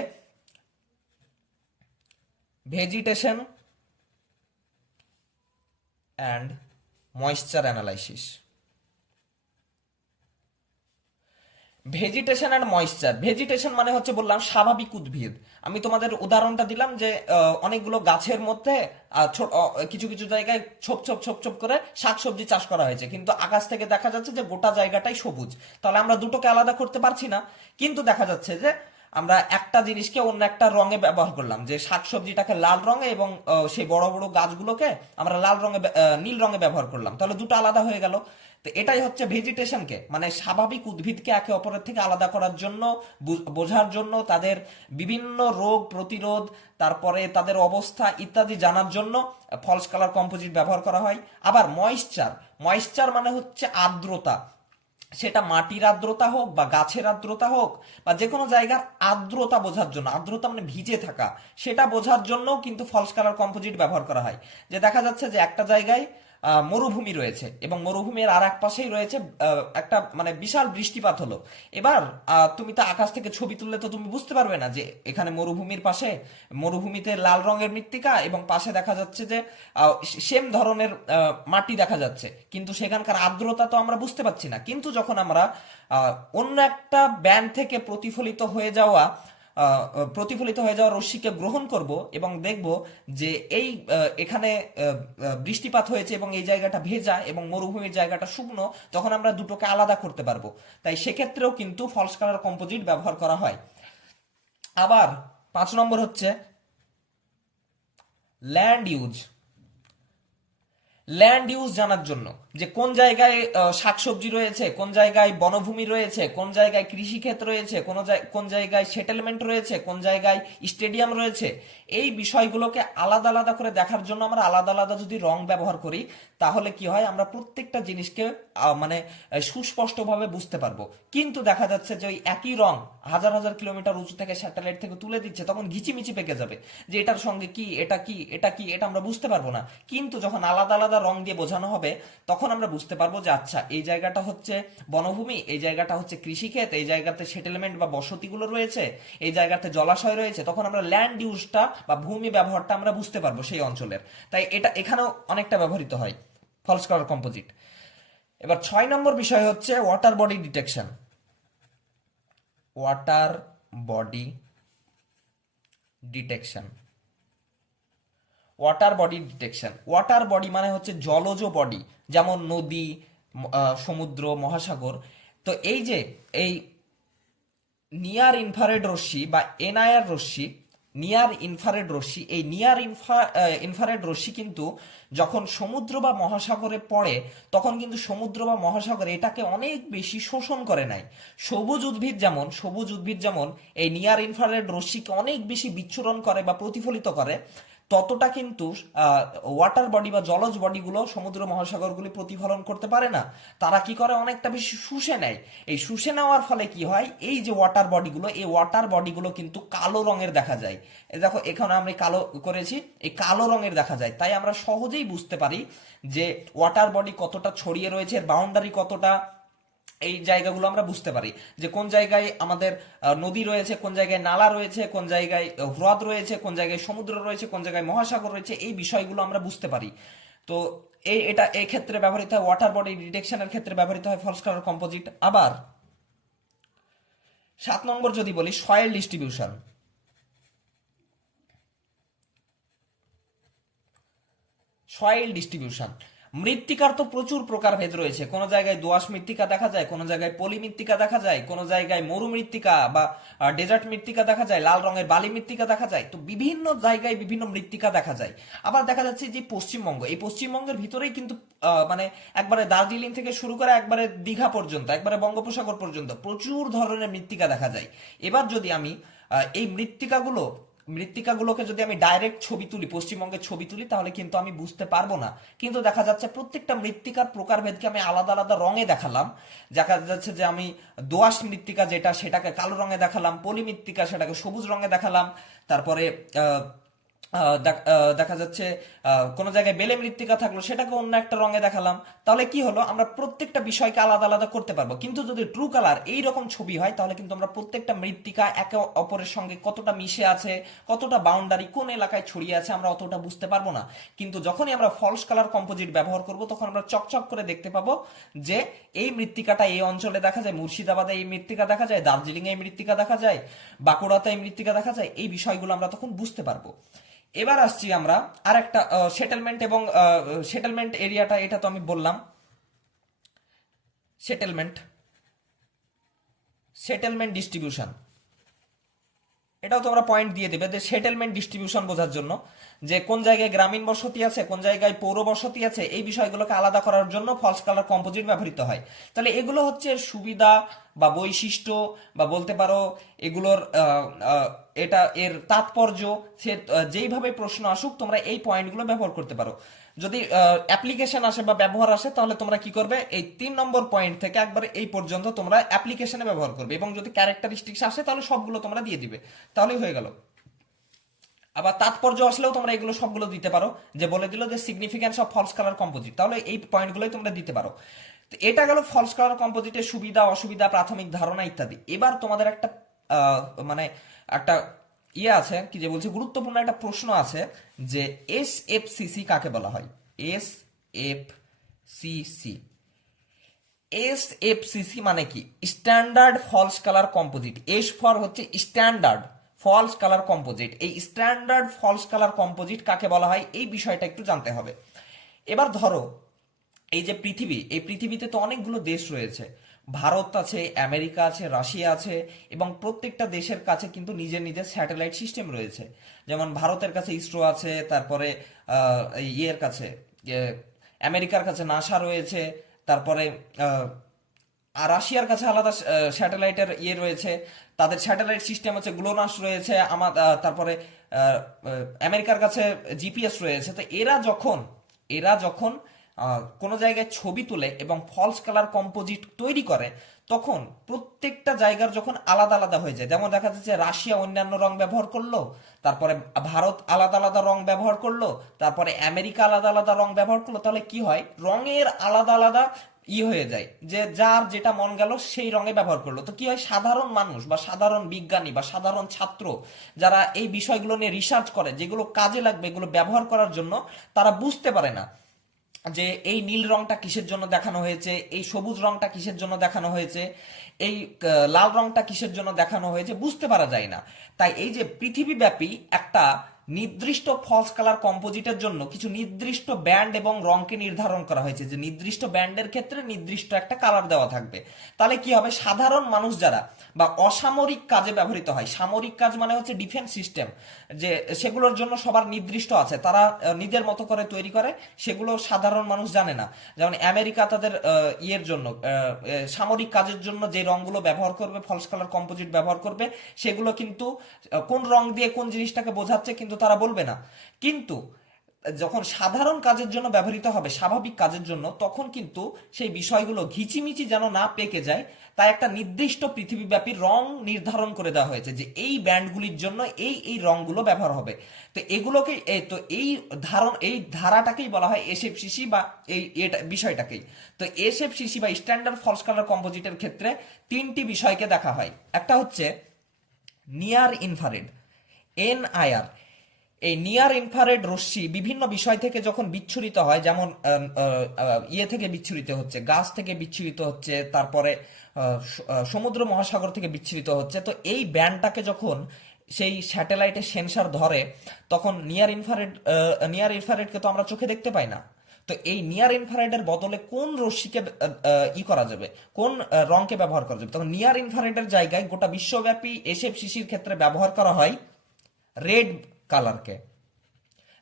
vegetation and moisture analysis. Vegetation and moisture, vegetation মানে হচ্ছে বললাম স্বাভাবিক উদ্ভিদ। আমি তোমাদের উদাহরণটা দিলাম যে অনেকগুলো গাছের মধ্যে কিছু কিছু জায়গায় ছোপ ছোপ ছোপ ছোপ করে শাকসবজি চাষ করা হয়েছে, কিন্তু আকাশ থেকে দেখা যাচ্ছে যে গোটা জায়গাটাই সবুজ। তাহলে আমরা দুটোকে আলাদা করতে পারছি না, কিন্তু দেখা যাচ্ছে যে আমরা একটা জিনিসকে অন্য একটা রঙে ব্যবহার করলাম, যে শাকসবজিটাকে লাল রঙে এবং সেই বড় বড় গাছগুলোকে আমরা লাল রঙে নীল রঙে ব্যবহার করলাম, তাহলে দুটো আলাদা হয়ে গেল। তো এটাই হচ্ছে ভেজিটেশনকে, মানে স্বাভাবিক উদ্ভিদকে একে অপরের থেকে আলাদা করার জন্য, বোঝার জন্য, তাদের বিভিন্ন রোগ প্রতিরোধ, তারপরে তাদের অবস্থা ইত্যাদি জানার জন্য ফলস কালার কম্পোজিট ব্যবহার করা হয়। আবার ময়েশ্চার, ময়েশ্চার মানে হচ্ছে আর্দ্রতা, সেটা মাটির আর্দ্রতা হোক বা গাছের আর্দ্রতা হোক বা যে কোনো জায়গার আর্দ্রতা বোঝার জন্য, আর্দ্রতা মানে ভিজে থাকা, সেটা বোঝার জন্য কিন্তু ফলস কালার কম্পোজিট ব্যবহার করা হয়। যে দেখা যাচ্ছে যে একটা জায়গায় মরুভূমি রয়েছে এবং মরুভূমির আর এক পাশেই রয়েছে একটা মানে বিশাল বৃষ্টিপাত হলো। এবার তুমি তো আকাশ থেকে ছবি তুললে তো তুমি বুঝতে পারবে না যে এখানে মরুভূমির পাশে, মরুভূমিতে লাল রঙের মৃত্তিকা এবং পাশে দেখা যাচ্ছে যে সেম ধরনের মাটি দেখা যাচ্ছে, কিন্তু সেখানকার আর্দ্রতা তো আমরা বুঝতে পারছি না। কিন্তু যখন আমরা অন্য একটা ব্যান্ড থেকে প্রতিফলিত হয়ে যাওয়া রশ্মিকে গ্রহণ করব এবং দেখব যে এই এখানে বৃষ্টিপাত হয়েছে এবং এই জায়গাটা ভেজা এবং মরুভূমির জায়গাটা শুকনো, তখন আমরা দুটোকে আলাদা করতে পারবো। তাই সেক্ষেত্রেও কিন্তু ফলস কালার কম্পোজিট ব্যবহার করা হয়। আবার 5 নম্বর হচ্ছে ল্যান্ড ইউজ। ল্যান্ড ইউজ জানার জন্য যে কোন জায়গায় শাকসবজি রয়েছে, কোন জায়গায় বনভূমি রয়েছে, কোন জায়গায় কৃষিক্ষেত রয়েছে, কোন জায়গায় সেটেলমেন্ট রয়েছে, কোন জায়গায় স্টেডিয়াম রয়েছে, এই বিষয়গুলোকে আলাদা আলাদা করে দেখার জন্য আমরা আলাদা আলাদা যদি রং ব্যবহার করি, তাহলে কি হয়, আমরা প্রত্যেকটা জিনিসকে মানে সুস্পষ্টভাবে বুঝতে পারবো। কিন্তু দেখা যাচ্ছে যে ওই একই রং হাজার হাজার কিলোমিটার উঁচু থেকে স্যাটেলাইট থেকে তুলে দিচ্ছে, তখন ঘিচিমিচি পেকে যাবে যে এটার সঙ্গে কি, এটা কি, এটা কি, এটা আমরা বুঝতে পারবো না। কিন্তু যখন আলাদা আলাদা রং দিয়ে বোঝানো হবে, তখন আমরা বুঝতে পারবো যে আচ্ছা এই জায়গাটা হচ্ছে বনভূমি, এই জায়গাটা হচ্ছে কৃষিক্ষেত, এই জায়গাতে সেটেলমেন্ট বা বসতিগুলো রয়েছে, এই জায়গাতে জলাশয় রয়েছে, তখন আমরা ল্যান্ড ইউজটা বা ভূমি ব্যবহারটা আমরা বুঝতে পারবো সেই অঞ্চলের। তাই এটা এখানেও অনেকটা ব্যবহৃত হয় ফলস কালার কম্পোজিট। এবার 6 নম্বর বিষয় হচ্ছে water body detection. Water body detection, water body detection, water body মানে হচ্ছে জলজ বডি, যেমন নদী, সমুদ্র, মহাসাগর। তো এই যে এই নিয়ার ইনফ্রারেড রশ্মি বা এনআইআর রশ্মি, নিয়ার ইনফ্রারেড রশ্মি, এই নিয়ার ইনফ্রারেড রশ্মি কিন্তু যখন সমুদ্র বা মহাসাগরে পড়ে, তখন কিন্তু সমুদ্র বা মহাসাগরে এটাকে অনেক বেশি শোষণ করে নেয়। সবুজ উদ্ভিদ যেমন এই নিয়ার ইনফ্রারেড রশ্মিকে অনেক বেশি বিচ্ছুরণ করে বা প্রতিফলিত করে, ততটা কিন্তু ওয়াটার বডি বা জলজ বডিগুলো সমুদ্র মহাসাগরগুলি প্রতিফলন করতে পারে না। তারা কি করে, অনেকটা বেশি শুষে নেয়। এই শুষে নেওয়ার ফলে কি হয়, এই যে ওয়াটার বডিগুলো, এই ওয়াটার বডিগুলো কিন্তু কালো রঙের দেখা যায়। এই দেখো এখানে আমি কালো করেছি, এই কালো রঙের দেখা যায়। তাই আমরা সহজেই বুঝতে পারি যে ওয়াটার বডি কতটা ছড়িয়ে রয়েছে, এর বাউন্ডারি কতটা, এই জায়গাগুলো আমরা বুঝতে পারি যে কোন জায়গায় আমাদের নদী রয়েছে, কোন জায়গায় নালা রয়েছে, কোন জায়গায় হ্রদ রয়েছে, কোন জায়গায় সমুদ্র রয়েছে, কোন জায়গায় মহাসাগর রয়েছে, এই বিষয়গুলো আমরা বুঝতে পারি। তো এটা এই ক্ষেত্রে ব্যবহৃত হয়, ওয়াটার বডি ডিটেকশনের ক্ষেত্রে ব্যবহৃত হয় ফলস কালার কম্পোজিট। আবার 7 নম্বর যদি বলি সয়েল ডিস্ট্রিবিউশন। সয়েল ডিস্ট্রিবিউশন, মৃত্তিকার তো প্রচুর প্রকারভেদ রয়েছে। কোনো জায়গায় দোআঁশ মৃত্তিকা দেখা যায়, কোনো জায়গায় পলি মৃত্তিকা দেখা যায়, কোনো জায়গায় মরু মৃত্তিকা বা ডেজার্ট মৃত্তিকা দেখা যায়, লাল রঙের বালি মৃত্তিকা দেখা যায়। তো বিভিন্ন জায়গায় বিভিন্ন মৃত্তিকা দেখা যায়। আবার দেখা যাচ্ছে যে পশ্চিমবঙ্গ, এই পশ্চিমবঙ্গের ভিতরেই কিন্তু মানে একবারে দার্জিলিং থেকে শুরু করে একবারে দীঘা পর্যন্ত, একবারে বঙ্গোপসাগর পর্যন্ত প্রচুর ধরনের মৃত্তিকা দেখা যায়। এবার যদি আমি এই মৃত্তিকাগুলো মৃত্তিকাগুলোকে যদি আমি ডাইরেক্ট ছবি তুলি, পশ্চিমবঙ্গের ছবি তুলি, তাহলে কিন্তু আমি বুঝতে পারবো না। কিন্তু দেখা যাচ্ছে প্রত্যেকটা মৃত্তিকার প্রকারভেদকে আমি আলাদা আলাদা রঙে দেখালাম। দেখা যাচ্ছে যে আমি দোআঁশ মৃত্তিকা যেটা, সেটাকে কালো রঙে দেখালাম, পলি মৃত্তিকা সেটাকে সবুজ রঙে দেখালাম। তারপরে আহ, দেখা যাচ্ছে কোনো জায়গায় বেলে মৃত্তিকা থাকলো, সেটাকে অন্য একটা রঙে দেখালাম। তাহলে কি হলো, আমরা প্রত্যেকটা বিষয়কে আলাদা আলাদা করতে পারবো। কিন্তু যদি ট্রু কালার এইরকম ছবি হয়, তাহলে কিন্তু আমরা প্রত্যেকটা মৃত্তিকা একে অপরের সঙ্গে কতটা মিশে আছে, কতটা বাউন্ডারি কোন এলাকায় ছড়িয়ে আছে, আমরা অতটা বুঝতে পারবো না। কিন্তু যখনই আমরা ফলস কালার কম্পোজিট ব্যবহার করব, তখন আমরা চকচক করে দেখতে পাবো যে এই মৃত্তিকাটা এই অঞ্চলে দেখা যায়, মুর্শিদাবাদে এই মৃত্তিকা দেখা যায়, দার্জিলিং এ এই মৃত্তিকা দেখা যায়, বাঁকুড়াতে এই মৃত্তিকা দেখা যায়। এই বিষয়গুলো আমরা তখন বুঝতে পারবো। এবার আসছি আমরা আর একটা সেটেলমেন্ট এবং সেটেলমেন্ট এরিয়াটা, এটা তো আমি বললাম। সেটেলমেন্ট সেটেলমেন্ট ডিস্ট্রিবিউশন, এটাও তোমরা পয়েন্ট দিয়ে দেবে যে সেটেলমেন্ট ডিস্ট্রিবিউশন বোঝার জন্য যে কোন জায়গায় গ্রামীণ বসতি আছে, কোন জায়গায় পৌর বসতি আছে, এই বিষয়গুলোকে আলাদা করার জন্য ফলস কালার কম্পোজিট ব্যবহৃত হয়। তাহলে এগুলো হচ্ছে এর সুবিধা বা বৈশিষ্ট্য, বা বলতে পারো এগুলোর এটা এর তাৎপর্য। সে যেইভাবে প্রশ্ন আসুক, তোমরা এই পয়েন্টগুলো ব্যবহার করতে পারো। যদি অ্যাপ্লিকেশন আসে বা ব্যবহার আসে, তাহলে তোমরা কি করবে, এই 3 নম্বর পয়েন্ট থেকে একবার এই পর্যন্ত তোমরা অ্যাপ্লিকেশনে ব্যবহার করবে, এবং যদি ক্যারেক্টারিস্টিক্স আসে তাহলে সবগুলো তোমরা দিয়ে দিবে, তাহলেই হয়ে গেল। আবার তাৎপর্য আসলেও তোমরা এগুলো সবগুলো দিতে পারো, যে বলে দিল যে significance of false colour composite, তাহলে এই পয়েন্টগুলোই তোমরা দিতে পারো। তো এটা গেল ফলস কালার কম্পোজিটের সুবিধা অসুবিধা, প্রাথমিক ধারণা ইত্যাদি। এবার তোমাদের একটা মানে একটা আছে কি, যে বলছে গুরুত্বপূর্ণ একটা প্রশ্ন আছে যে SFCC কাকে বলা হয়। SFCC, SFCC মানে কি? Standard false colour composite. S for হচ্ছে স্ট্যান্ডার্ড ফলস কালার কম্পোজিট। এই স্ট্যান্ডার্ড ফলস কালার কম্পোজিট কাকে বলা হয়, এই বিষয়টা একটু জানতে হবে। এবার ধরো এই যে পৃথিবী, এই পৃথিবীতে তো অনেকগুলো দেশ রয়েছে। ভারত আছে, আমেরিকা আছে, রাশিয়া আছে, এবং প্রত্যেকটা দেশের কাছে কিন্তু নিজের নিজের স্যাটেলাইট সিস্টেম রয়েছে। যেমন ভারতের কাছে ইসরো আছে, তারপরে ইয়ের কাছে আমেরিকার কাছে নাসা রয়েছে, তারপরে আর রাশিয়ার কাছে আলাদা স্যাটেলাইটের রয়েছে, তাদের স্যাটেলাইট সিস্টেম হচ্ছে গ্লোনাস রয়েছে, তারপরে আমেরিকার কাছে জিপিএস রয়েছে। তো এরা যখন কোনো জায়গায় ছবি তুলে এবং ফলস কালার কম্পোজিট তৈরি করে, তখন প্রত্যেকটা জায়গার যখন আলাদা আলাদা হয়ে যায়, যেমন দেখা যাচ্ছে রাশিয়া অন্যান্য রং ব্যবহার করলো, তারপরে ভারত আলাদা আলাদা রং ব্যবহার করলো, তারপরে আমেরিকা আলাদা আলাদা রং ব্যবহার করলো, তাহলে কি হয়, রঙের আলাদা আলাদা হয়ে যায়, যে যার যেটা মন গেল সেই রঙে ব্যবহার করলো। তো কি হয়, সাধারণ মানুষ বা সাধারণ বিজ্ঞানী বা সাধারণ ছাত্র যারা এই বিষয়গুলো নিয়ে রিসার্চ করে, যেগুলো কাজে লাগবে এগুলো ব্যবহার করার জন্য, তারা বুঝতে পারে না যে এই নীল রংটা কিসের জন্য দেখানো হয়েছে, এই সবুজ রংটা কিসের জন্য দেখানো হয়েছে, এই লাল রংটা কিসের জন্য দেখানো হয়েছে, বুঝতে পারা যায় না। তাই এই যে পৃথিবীব্যাপী একটা নির্দিষ্ট ফলস কালার কম্পোজিটের জন্য কিছু নির্দিষ্ট ব্যান্ড এবং রংকে নির্ধারণ করা হয়েছে, যে নির্দিষ্ট ব্যান্ডের ক্ষেত্রে নির্দিষ্ট একটা কালার দেওয়া থাকবে। তাহলে কি হবে, সাধারণ মানুষ যারা বা অসামরিক কাজে ব্যবহৃত হয়, সামরিক কাজ মানে হচ্ছে ডিফেন্স সিস্টেম, যে সেগুলোর জন্য সবার নির্দিষ্ট আছে, তারা নিজের মতো করে তৈরি করে, সেগুলো সাধারণ মানুষ জানে না। যেমন আমেরিকা তাদের জন্য সামরিক কাজের জন্য যে রংগুলো ব্যবহার করবে, ফলস কালার কম্পোজিট ব্যবহার করবে, সেগুলো কিন্তু কোন রং দিয়ে কোন জিনিসটাকে বোঝাচ্ছে কিন্তু তারা বলবে না। কিন্তু যখন সাধারণ কাজের জন্য ব্যবহৃত হবে, স্বাভাবিক কাজের জন্য, তখন কিন্তু সেই বিষয়গুলো ঘিচিমিচি যেন না পেকে যায়, তাই একটা নির্দিষ্ট পৃথিবীব্যাপী রং নির্ধারণ করে দেওয়া হয়েছে, যে এই ব্যান্ডগুলির জন্য এই এই রংগুলো ব্যবহার হবে। তো এগুলোকে এই ধারাটাকেই বলা হয় এসএফসিসি, বা এটা বিষয়টাকেই। তো এসএফসিসি বা স্ট্যান্ডার্ড ফলস কালার কম্পোজিটের ক্ষেত্রে 3টি বিষয়কে দেখা হয়। একটা হচ্ছে নিয়ার ইনফ্রারেড, NIR। এই নিয়ার ইনফ্রারেড রশ্মি বিভিন্ন বিষয় থেকে যখন বিচ্ছুরিত হয়, যেমন থেকে বিচ্ছুরিত হচ্ছে, গাছ থেকে বিচ্ছুরিত হচ্ছে, তারপরে সমুদ্র মহাসাগর থেকে বিচ্ছুরিত হচ্ছে। তো এই ব্যান্ডটাকে যখন সেই স্যাটেলাইটের সেন্সর ধরে, তখন নিয়ার ইনফ্রারেডকে তো আমরা চোখে দেখতে পাই না। তো এই নিয়ার ইনফ্রারেডের বদলে কোন রশ্মিকে করা যাবে, কোন রংকে ব্যবহার করা যাবে, তখন নিয়ার ইনফ্রারেডের জায়গায় গোটা বিশ্বব্যাপী এসএফসিসির ক্ষেত্রে ব্যবহার করা হয় রেড কালারকে।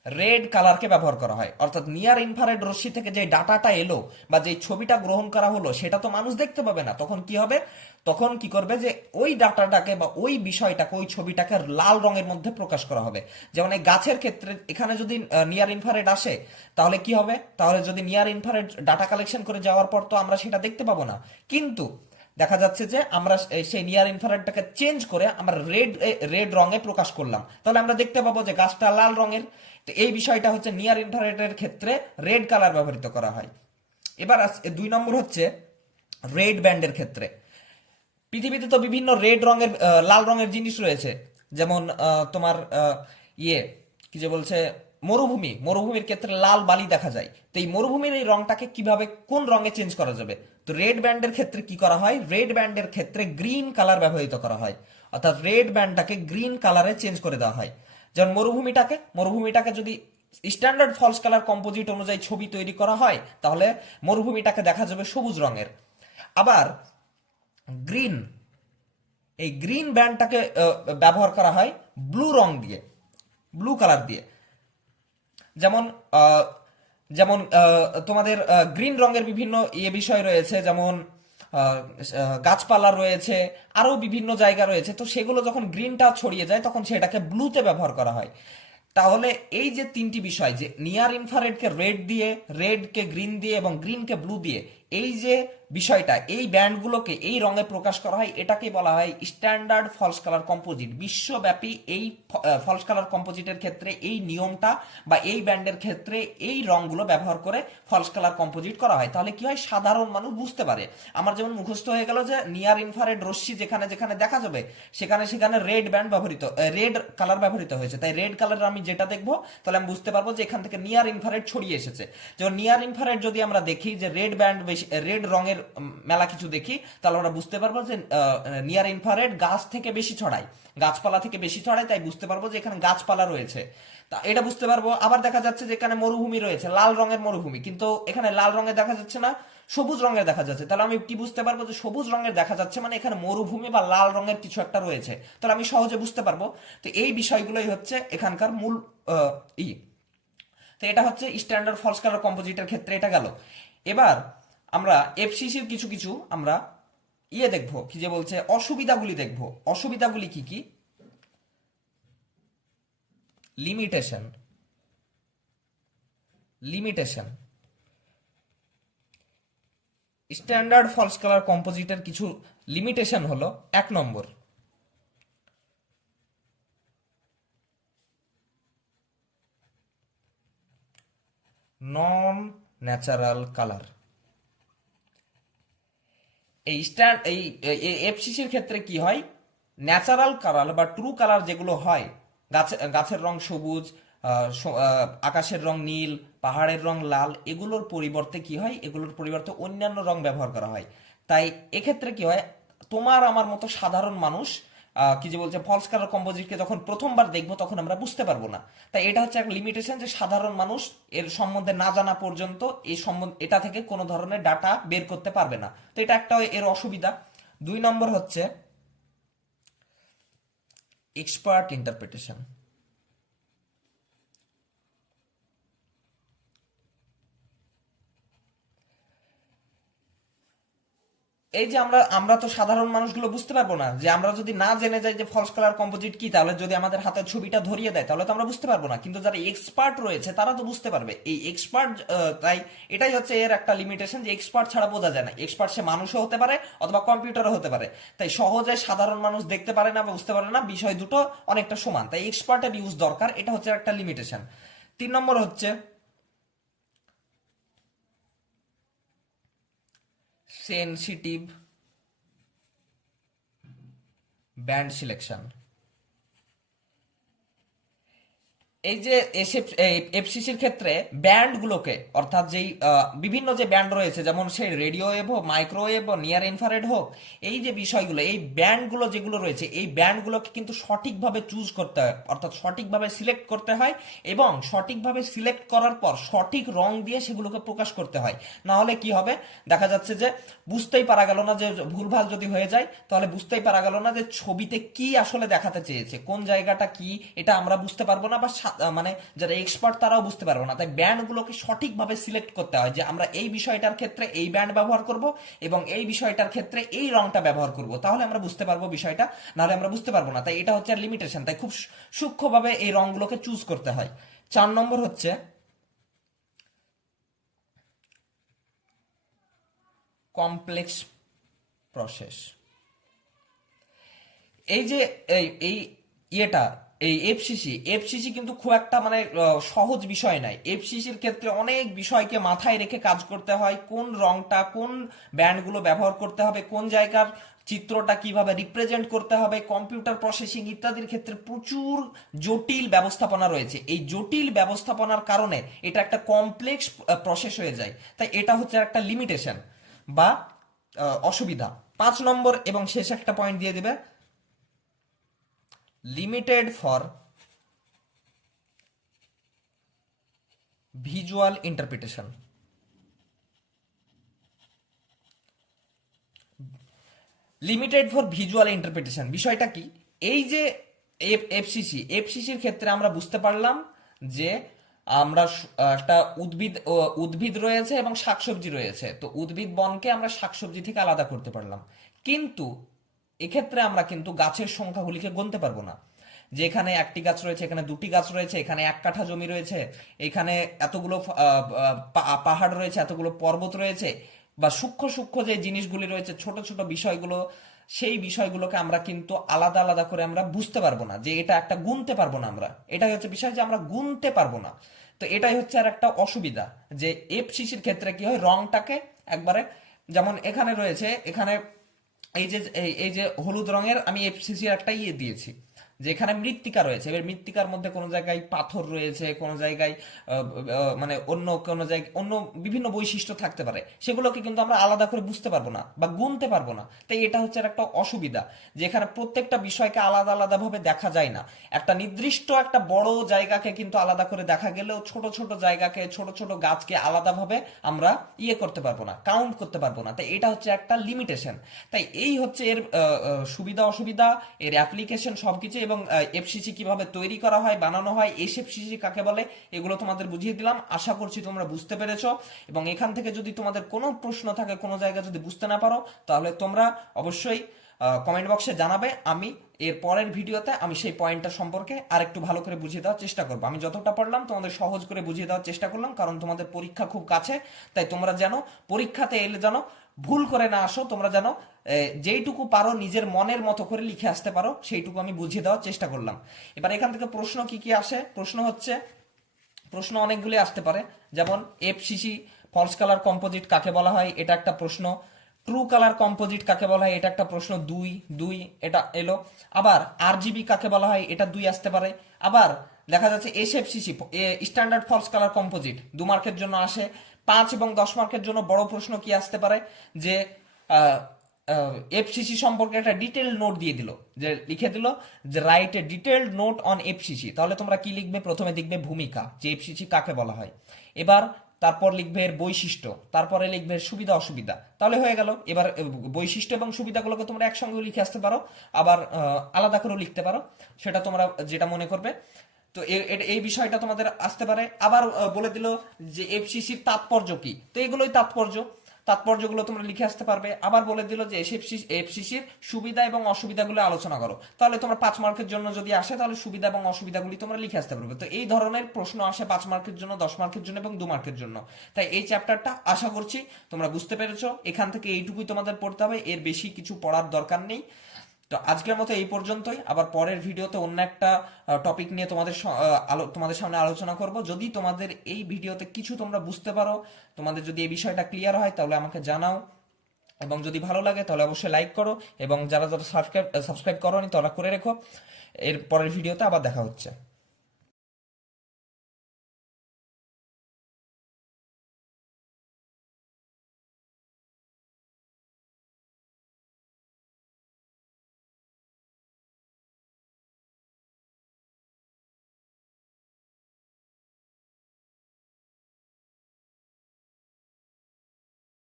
রেড কালারকে ব্যবহার করা হয়। অর্থাৎ নিয়ার ইনফ্রারেড রশ্মি থেকে যে ডাটাটা এলো বা যে ছবিটা গ্রহণ করা হলো সেটা তো মানুষ দেখতে পাবে না, তখন কি হবে, তখন কি করবে যে ওই ডাটাটাকে বা ওই বিষয়টাকে ওই ছবিটাকে লাল রঙের মধ্যে প্রকাশ করা হবে। যেমন এই গাছের ক্ষেত্রে এখানে যদি নিয়ার ইনফ্রারেড আসে তাহলে কি হবে, তাহলে যদি নিয়ার ইনফ্রারেড ডাটা কালেকশন করে যাওয়ার পর তো আমরা সেটা দেখতে পাবো না, কিন্তু দেখা যাচ্ছে যে আমরা সেই নিয়ার ইনফ্রারেডটাকে চেঞ্জ করে আমরা রেড রেড রঙে প্রকাশ করলাম, তাহলে আমরা দেখতে পাবো যে গাছটা লাল রঙের। তো এই বিষয়টা হচ্ছে নিয়ার ইনফ্রারেডের ক্ষেত্রে রেড কালার ব্যবহৃত করা হয়। এবার 2 নম্বর হচ্ছে রেড ব্যান্ডের ক্ষেত্রে। পৃথিবীতে তো বিভিন্ন রেড রঙের লাল রঙের জিনিস রয়েছে, যেমন তোমার ইয়ে কি যে বলছে মরুভূমি, মরুভূমির ক্ষেত্রে লাল বালি দেখা যায়। তো এই মরুভূমির এই রংটাকে কিভাবে কোন রঙে চেঞ্জ করা যাবে, তো রেড ব্যান্ডের ক্ষেত্রে কি করা হয়, রেড ব্যান্ডের ক্ষেত্রে গ্রিন কালার ব্যবহৃত করা হয়। অর্থাৎ রেড ব্যান্ডটাকে গ্রিন কালারে চেঞ্জ করে দেওয়া হয়। যেমন মরুভূমিটাকে যদি স্ট্যান্ডার্ড ফলস কালার কম্পোজিট অনুযায়ী ছবি তৈরি করা হয় তাহলে মরুভূমিটাকে দেখা যাবে সবুজ রঙের। আবার গ্রিন, এই গ্রিন ব্যান্ডটাকে ব্যবহার করা হয় ব্লু রং দিয়ে, ব্লু কালার দিয়ে। যেমন যেমন তোমাদের গ্রিন রঙের বিভিন্ন বিষয় রয়েছে, যেমন গাছপালা রয়েছে, আরো বিভিন্ন জায়গা রয়েছে। তো সেগুলো যখন গ্রিনটা ছড়িয়ে যায় তখন সেটাকে ব্লুতে ব্যবহার করা হয়। তাহলে এই যে 3টি বিষয়, যে নিয়ার ইনফ্রারেডকে রেড দিয়ে, রেডকে গ্রিন দিয়ে এবং গ্রিনকে ব্লু দিয়ে, এই যে বিষয়টা, এই ব্যান্ডগুলোকে এই রঙে প্রকাশ করা হয়, এটাকে বলা হয় স্ট্যান্ডার্ড ফলস কালার কম্পোজিট। বিশ্বব্যাপী এই ফলস কালার কম্পোজিটের ক্ষেত্রে এই নিয়মটা বা এই ব্যান্ডের ক্ষেত্রে এই রঙগুলো ব্যবহার করে ফলস কালার কম্পোজিট করা হয়। তাহলে কি হয়, সাধারণ মানুষ বুঝতে পারে। আমার যেমন মুখস্থ হয়ে গেল যে নিয়ার ইনফ্রারেড রশ্মি যেখানে যেখানে দেখা যাবে সেখানে সেখানে রেড ব্যান্ড ব্যবহৃত, রেড কালার ব্যবহৃত হয়েছে। তাই রেড কালার আমি যেটা দেখবো তাহলে আমি বুঝতে পারবো যে এখান থেকে নিয়ার ইনফ্রারেড ছড়িয়ে এসেছে। যেমন নিয়ার ইনফ্রারেড যদি আমরা দেখি যে রেড ব্যান্ড বেশি, রেড রঙের মেলা কিছু দেখি, তাহলে আমরা বুঝতে পারবো যে নিয়ার ইনফ্রারেড গাছ থেকে বেশি ছড়ায়, গাছপালা থেকে বেশি ছড়ায়। তাই বুঝতে পারবো যে এখানে গাছপালা রয়েছে, তা এটা বুঝতে পারবো। আবার দেখা যাচ্ছে যে এখানে মরুভূমি রয়েছে, লাল রঙের মরুভূমি, কিন্তু এখানে লাল রঙের দেখা যাচ্ছে না, সবুজ রঙের দেখা যাচ্ছে। তাহলে আমি কি বুঝতে পারবো যে সবুজ রঙের দেখা যাচ্ছে মানে এখানে মরুভূমি বা লাল রঙের কিছু একটা রয়েছে, তাহলে আমি সহজে বুঝতে পারবো। তো এই বিষয়গুলোই হচ্ছে এখানকার মূল আহ, ই তো এটা হচ্ছে স্ট্যান্ডার্ড ফলস কালার কম্পোজিটের ক্ষেত্রে এটা গেল। এবার আমরা এফসিসির কিছু কিছু আমরা দেখবো, কি যে বলছে অসুবিধাগুলি দেখবো। অসুবিধাগুলি কি কি, limitation, limitation standard false colour কম্পোজিটের কিছু লিমিটেশন হলো, 1 নম্বর, নন ন্যাচারাল কালার। এই এফসিসির ক্ষেত্রে কি হয়, ন্যাচারাল কালার বা ট্রু কালার যেগুলো হয়, গাছের রং সবুজ, আকাশের রং নীল, পাহাড়ের রং লাল, এগুলোর পরিবর্তে কি হয়, এগুলোর পরিবর্তে অন্যান্য রং ব্যবহার করা হয়। তাই এক্ষেত্রে কি হয়, তোমার আমার মতো সাধারণ মানুষ কি যে বলছে ফলস কালার কম্পোজিটকে যখন প্রথমবার দেখবো তখন আমরা বুঝতে পারবো না। তাই এটা হচ্ছে একটা লিমিটেশন, যে সাধারণ মানুষ এর সম্বন্ধে না জানা পর্যন্ত এই সম্বন্ধে এটা থেকে কোনো ধরনের ডাটা বের করতে পারবে না। তো এটা একটা এর অসুবিধা। 2 নম্বর হচ্ছে এক্সপার্ট ইন্টারপ্রিটেশন। এই যে আমরা আমরা তো সাধারণ মানুষগুলো বুঝতে পারবো না, যে আমরা যদি না জেনে যাই যে ফলস কালার কম্পোজিট কি, তাহলে যদি আমাদের হাতের ছবিটা ধরিয়ে দেয় তাহলে তো আমরা বুঝতে পারবো না। কিন্তু যারা এক্সপার্ট রয়েছে তারা তো বুঝতে পারবে। এই এক্সপার্ট, তাই এটাই হচ্ছে এর একটা লিমিটেশন, যে এক্সপার্ট ছাড়া বোঝা যায় না। এক্সপার্ট সে মানুষও হতে পারে অথবা কম্পিউটারও হতে পারে। তাই সহজে সাধারণ মানুষ দেখতে পারে না বা বুঝতে পারে না, বিষয় দুটো অনেকটা সমান। তাই এক্সপার্টের ইউজ দরকার, এটা হচ্ছে একটা লিমিটেশন। 3 নম্বর হচ্ছে সেনসিটিভ ব্যান্ড সিলেকশন। এই যে এফসিসির ক্ষেত্রে ব্যান্ডগুলোকে, অর্থাৎ যেই বিভিন্ন যে ব্যান্ড রয়েছে, যেমন সেই রেডিও ওয়েভ হোক, মাইক্রোওয়েভ হোক, নিয়ার ইনফ্রারেড হোক, এই যে বিষয়গুলো, এই ব্যান্ডগুলো যেগুলো রয়েছে, এই ব্যান্ডগুলোকে কিন্তু সঠিকভাবে চুজ করতে হয়, অর্থাৎ সঠিকভাবে সিলেক্ট করতে হয়। এবং সঠিকভাবে সিলেক্ট করার পর সঠিক রং দিয়ে সেগুলোকে প্রকাশ করতে হয়। না হলে কি হবে, দেখা যাচ্ছে যে বুঝতেই পারা গেল না, যে ভুলভাল যদি হয়ে যায় তাহলে বুঝতেই পারা গেল না যে ছবিতে কি আসলে দেখাতে চেয়েছে, কোন জায়গাটা কি, এটা আমরা বুঝতে পারবো না, বা মানে যারা এক্সপার্ট তারাও বুঝতে পারবে না। তাই ব্যান্ডগুলোকে সঠিকভাবে সিলেক্ট করতে হয় যে আমরা এই বিষয়টার ক্ষেত্রে এই ব্যান্ড ব্যবহার করব এবং এই বিষয়টার ক্ষেত্রে এই রংটা ব্যবহার করব, তাহলে আমরা বুঝতে পারবো বিষয়টা, নাহলে আমরা বুঝতে পারবো না। তাই এটা হচ্ছে লিমিটেশন, তাই খুব সূক্ষ্মভাবে এই রংগুলোকে চুজ করতে হয়। 4 নম্বর হচ্ছে কমপ্লেক্স প্রসেস। এই যে এই এই ইয়েটা এই এফসিসি কিন্তু খুব একটা মানে সহজ বিষয় নাই। এফসিসির ক্ষেত্রে অনেক বিষয়কে মাথায় রেখে কাজ করতে হয়, কোন রংটা কোন ব্যান্ডগুলো ব্যবহার করতে হবে, কোন জায়গার চিত্রটা কিভাবে রিপ্রেজেন্ট করতে হবে, কম্পিউটার প্রসেসিং ইত্যাদির ক্ষেত্রে প্রচুর জটিল ব্যবস্থাপনা রয়েছে। এই জটিল ব্যবস্থাপনার কারণে এটা একটা কমপ্লেক্স প্রসেস হয়ে যায়। তাই এটা হচ্ছে একটা লিমিটেশন বা অসুবিধা। 5 নম্বর এবং শেষ একটা পয়েন্ট দিয়ে দিবে, limited for visual interpretation। Limited for visual interpretation বিষয়টা কি? এই যে এফসিসির ক্ষেত্রে আমরা বুঝতে পারলাম যে আমরা একটা উদ্ভিদ রয়েছে এবং শাকসবজি রয়েছে, তো উদ্ভিদ বনকে আমরা শাকসবজি থেকে আলাদা করতে পারলাম। কিন্তু এক্ষেত্রে আমরা কিন্তু গাছের সংখ্যাগুলিকে গুনতে পারবো না, যে এখানে একটি গাছ রয়েছে, এখানে দুটি গাছ রয়েছে, এখানে 1 কাঠা জমি রয়েছে, এখানে এতগুলো পাহাড় রয়েছে, এতগুলো পর্বত রয়েছে, বা সূক্ষ্ম সূক্ষ্ম যে জিনিসগুলি রয়েছে, ছোট ছোট বিষয়গুলো, সেই বিষয়গুলোকে আমরা কিন্তু আলাদা আলাদা করে আমরা বুঝতে পারবো না, যে এটা একটা গুনতে পারবো না আমরা। এটাই হচ্ছে বিষয়, যে আমরা গুনতে পারবো না। তো এটাই হচ্ছে আর একটা অসুবিধা, যে এফসিসির ক্ষেত্রে কি হয়, রংটাকে একবারে, যেমন এখানে রয়েছে, এখানে এই যে হলুদ রঙের আমি এফসিসির একটা ইয়ে দিয়েছি, যেখানে মৃত্তিকা রয়েছে। এবার মৃত্তিকার মধ্যে কোনো জায়গায় পাথর রয়েছে, কোনো জায়গায় মানে অন্য কোনো জায়গায় অন্য বিভিন্ন বৈশিষ্ট্য থাকতে পারে, সেগুলোকে কিন্তু আমরা আলাদা করে বুঝতে পারবো না বা গুনতে পারবো না। তাই এটা হচ্ছে একটা অসুবিধা, যেখানে প্রত্যেকটা বিষয়কে আলাদা আলাদা ভাবে দেখা যায় না। একটা নির্দিষ্ট একটা বড় জায়গাকে কিন্তু আলাদা করে দেখা গেলেও ছোট ছোট জায়গাকে, ছোট ছোট গাছকে আলাদাভাবে আমরা ইয়ে করতে পারবো না, কাউন্ট করতে পারবো না। তাই এটা হচ্ছে একটা লিমিটেশন। তাই এই হচ্ছে এর সুবিধা অসুবিধা, এর অ্যাপ্লিকেশন সবকিছু, এবং এফসিসি কিভাবে তৈরি করা হয়, বানানো হয়, এসএফসিসি কাকে বলে, এগুলো তোমাদের বুঝিয়ে দিলাম। আশা করছি তোমরা বুঝতে পেরেছো। এবং এখান থেকে যদি তোমাদের কোনো প্রশ্ন থাকে, কোনো জায়গা যদি বুঝতে না পারো, তাহলে তোমরা অবশ্যই কমেন্ট বক্সে জানাবে। আমি এর পরের ভিডিওতে আমি সেই পয়েন্টটা সম্পর্কে আর একটু ভালো করে বুঝিয়ে দেওয়ার চেষ্টা করবো। আমি যতটা পারলাম তোমাদের সহজ করে বুঝিয়ে দেওয়ার চেষ্টা করলাম, কারণ তোমাদের পরীক্ষা খুব কাছে। তাই তোমরা যেন পরীক্ষাতে এলে যেন ভুল করে না আসো, তোমরা যেন যেইটুকু পারো নিজের মনের মতো করে লিখে আসতে পারো, সেইটুকু আমি বুঝিয়ে দেওয়ার চেষ্টা করলাম। এবার এখান থেকে প্রশ্ন কি কি আসে? প্রশ্ন অনেকগুলি আসতে পারে, যেমন এফসিসি ফলস কালার কম্পোজিট কাকে বলা হয়, এটা একটা প্রশ্ন। ট্রু কালার কম্পোজিট কাকে বলা হয়, এটা একটা প্রশ্ন, দুই এটা এলো। আবার আরজিবি কাকে বলা হয়, এটা 2 আসতে পারে। আবার দেখা যাচ্ছে এসএফসিসি স্ট্যান্ডার্ড ফলস কালার কম্পোজিট 2 মার্কের জন্য আসে। 5 এবং 10 মার্কের জন্য বড় প্রশ্ন কি আসতে পারে, যে এফসিসি সম্পর্কে একটা ডিটেল নোট দিয়ে দিল, যে লিখে দিল যে write a detailed note on FCC. তাহলে তোমরা কি লিখবে? প্রথমে লিখবে ভূমিকা, যে এফসিসি কাকে বলা হয়। এবার তারপর লিখবে এর বৈশিষ্ট্য, তারপরে লিখবে সুবিধা অসুবিধা। তাহলে হয়ে গেল। এবার বৈশিষ্ট্য এবং সুবিধাগুলোকে তোমরা একসঙ্গে লিখে আসতে পারো, আবার আলাদা করেও লিখতে পারো, সেটা তোমরা যেটা মনে করবে। তো এই বিষয়টা তোমাদের আসতে পারে। আবার বলে দিল যে এফসিসির তাৎপর্য কি, তো এগুলোই তাৎপর্যগুলো তোমরা লিখে আসতে পারবে। আবার বলে দিল যে এফসিসির সুবিধা এবং অসুবিধাগুলো আলোচনা করো, তাহলে তোমরা 5 মার্কের জন্য যদি আসে, তাহলে সুবিধা এবং অসুবিধাগুলি তোমরা লিখে আসতে পারবে। তো এই ধরনের প্রশ্ন আসে 5 মার্কের জন্য, 10 মার্কের জন্য এবং 2 মার্কের জন্য। তাই এই চ্যাপ্টারটা আশা করছি তোমরা বুঝতে পেরেছো। এখান থেকে এইটুকুই তোমাদের পড়তে হবে, এর বেশি কিছু পড়ার দরকার নেই। তো আজকের মতো এই পর্যন্তই। আবার পরের ভিডিওতে অন্য একটা টপিক নিয়ে তোমাদের সামনে আলোচনা করব। যদি তোমাদের এই ভিডিওতে কিছু তোমরা বুঝতে পারো, তোমাদের যদি এই বিষয়টা ক্লিয়ার হয়, তাহলে আমাকে জানাও। এবং যদি ভালো লাগে তাহলে অবশ্যই লাইক করো, এবং যারা যারা সাবস্ক্রাইব করোনি তারা করে রেখো। এর পরের ভিডিওতে আবার দেখা হচ্ছে।